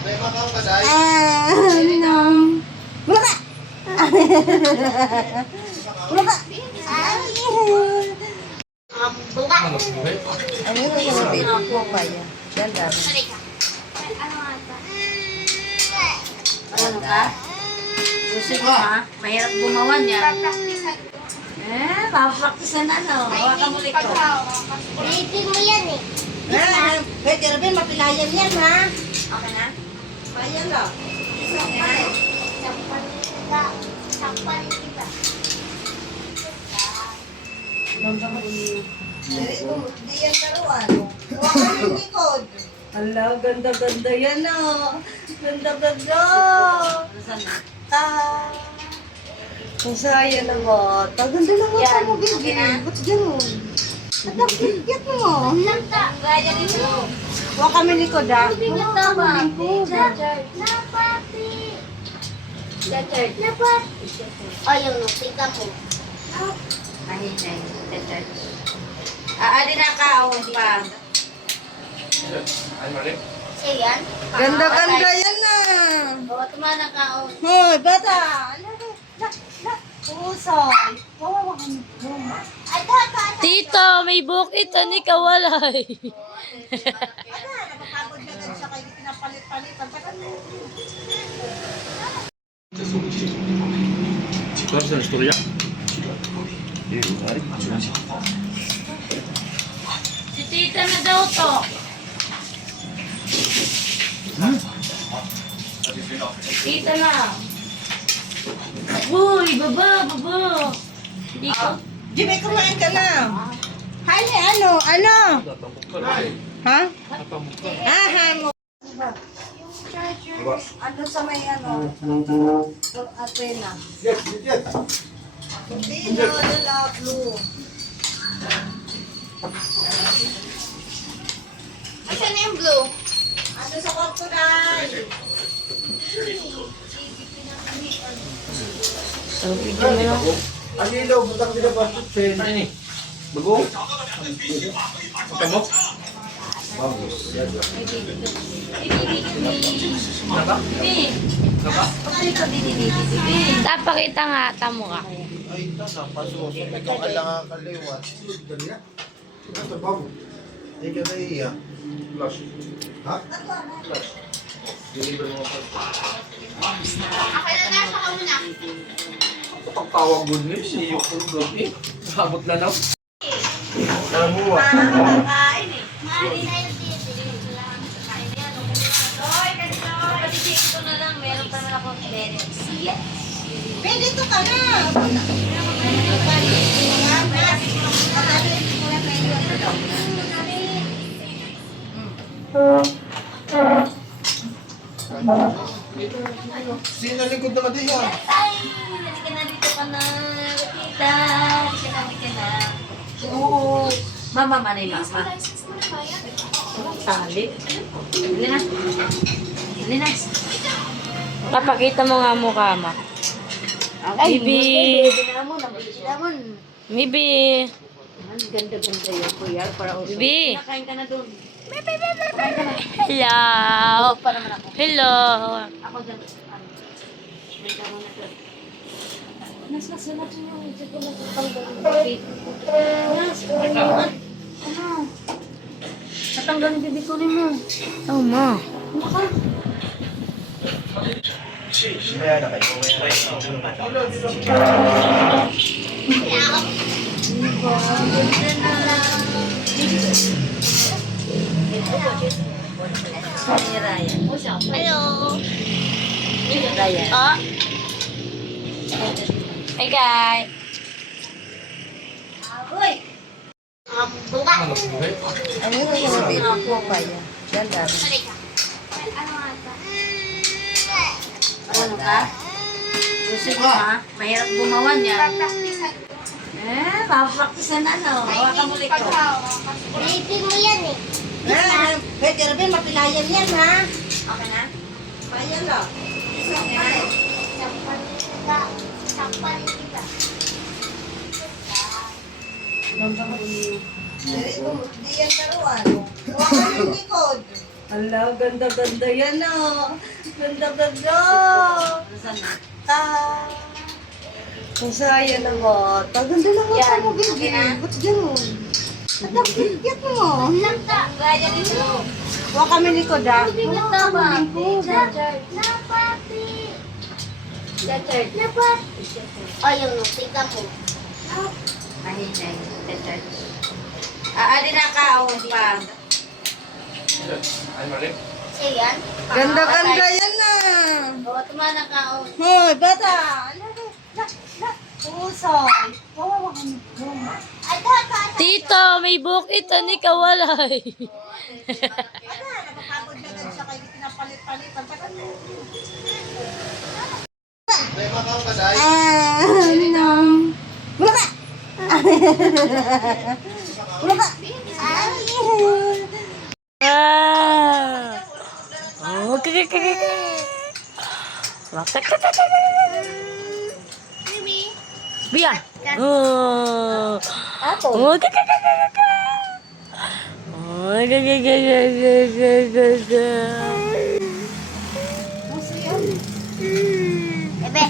May makaw ka, Day? No. Wala ka! Wala ka! Ano yung sasabihin ko pa yan? Ganda. Ano ka? Gusto mo ha? Mahirap gumawa niya. Papapraktisan na no. Hawakan mo ulit ko. Ulitin mo yan eh. Pwede rin mapilayan yan ha. Okay na? Payan lang. Sakpan kita. Hindi yan karuan. Huwag ka yung likod. Ala, ganda-ganda yan oh. Ganda-ganda. Saan na? Ang saya na bata. Ganda na bata mo, baby. Ba't gano'n? At ang cute mo. Gaya nito. Huwag kami likod ah. Huwag kami likod. Napati. Napati. Ayun, tingnan mo. Ay, church. Adi na ka, pa. Ay, mali. Siya yan? Ganda-ganda yan na. O, tumana ka, o. Hoy, bata. Pusay. Kawawa ka mo. Ay, tata. Tito, may buhok ito ni Kawalay. Napapagod na gan siya kayo pinapalit-palitan. Tapos na istorya. Si Tita na daw to. Tita na. Uy, baba. Dito. Jimmy, kumain ka na. Hani, ano? Ha? Mo. Ano sa may ano? Atena. Hindi na, wala, blue. Asan na yung blue? Ano sa kwarto na? Ang ilaw, butang din na ba? Ano ni? Bagong? Ito mo? Bagus. Tapakita nga, tamo ka. Ay, ito na. Paso. Ikaw alang ang kaliwan. Ito, bago. Ikaw na iya. Flash. Ha? Flash. Deliver mo pa. Okay na nasa ka muna. Pagtawag good news, iyo ko good eh. Sabot na lang. Alam mo ba? Kakain eh. Mali na yung dito. Ito na lang, meron pa naman akong siya. Pwede ito ka na. Sino likod naman din yan? Ay, halika na dito ka na, tita. Halika na. Oo. Mama, manay mama. Tali. Dali na. Papakita mo nga mukha mo. Bibi. Bibi. Ang ganda-ganda yun, kuya. Para uso. Bibi. Nakain ka na doon. Hello. Pa naman ako. Hello. Ako dyan. May ka muna doon. Nasa yung isip ko na tatanggalin. Ano? Tatanggalin bibig ko rin mo. Oh, ma. Kaya na kayo. Ni Ryan. Hello. Ryan. Oh. Hey, guys. Uy. Bunga. Ano yung sasabihin ko pa yan? Ganda. Halika. Ano nga ito? Ano ka? Gusto mo ha? Mahirap gumawa niya. Papraktisan. Papapraktisan na no. Hawakan mo ulit ko. Ulitin mo yan eh. Pwede rin mapilayan yan ha. Okay na? Payan lang. Sakpan kita. Sakpan kita. Hindi yan karuan. Huwag ka yung likod. Ala, ganda-ganda yan ah. Ganda-ganda. Saan na? Masaya na bata. Ganda na bata Yan, mo, okay Gigi. na? Ba't gano'n? At ang cute mo. Gaya nito. Huwag kami likod ah. Ito ba? Napati. Church. Napati. Oh, yung tika mo. Ay, hindi. Church. Adi na kaon pa. Siya yan? Ganda-ganda yan ah. Bawa tumana kaon. Hoy, bata. Usay. Kawawa ka nito. Tito, may buhok ito ni Kawalay. Napapagod na gan siya kayo pinapalit-palit. May makang kaday. Wala ka! Wala ka! Ah. Oh, kaka. Biya. Oh. Ato. Oh, kaka. Oh, kaka. Bebe.